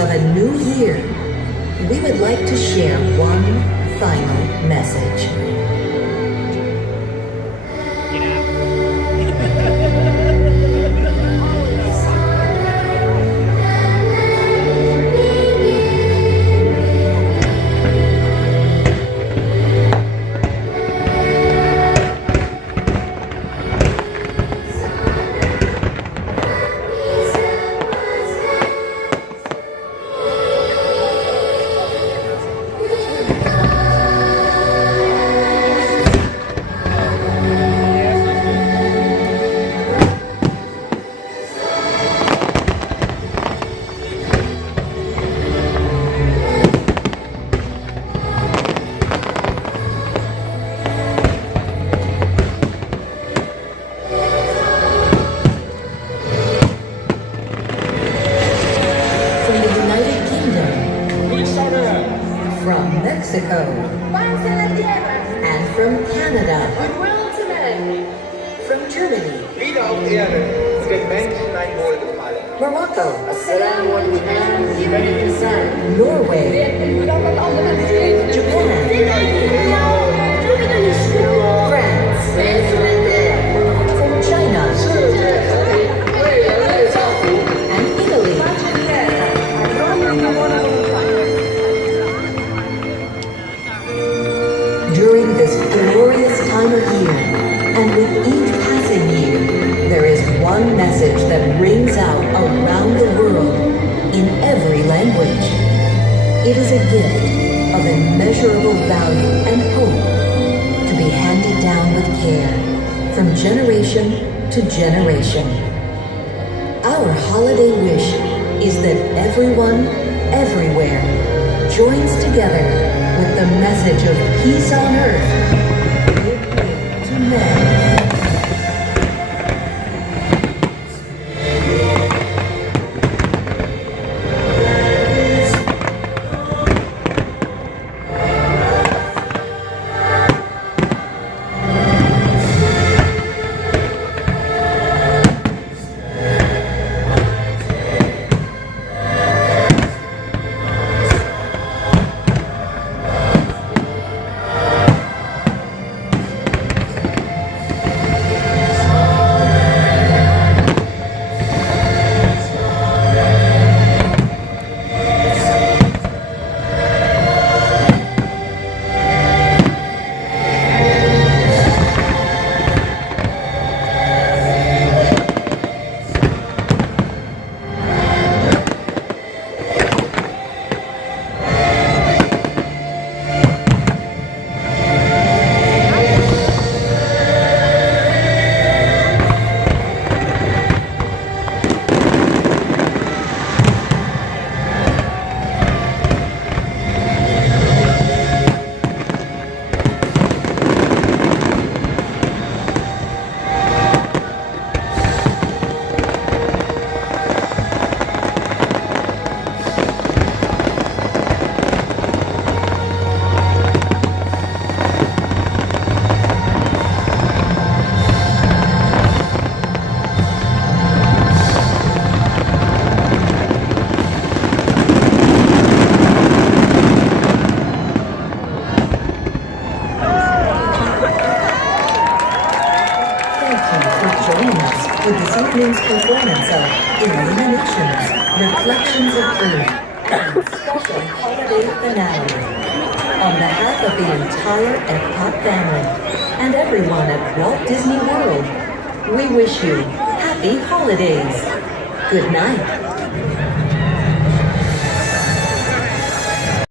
of a new year, we would like to share one final message. From Mexico, and from Canada, from Germany, Friede auf Erden und den Menschen ein Wohlgefallen. Morocco, Norway, Norway, Japan, France, from China, and Italy. During this glorious time of year, and with each passing year, there is one message that rings out around the world in every language. It is a gift of immeasurable value and hope to be handed down with care from generation to generation. Our holiday wish is that everyone, everywhere, joins together with the message of peace on earth, goodwill to men. For this evening's performance of Illuminations, Reflections of Earth, and special holiday finale. On behalf of the entire Epcot family and everyone at Walt Disney World, we wish you happy holidays. Good night.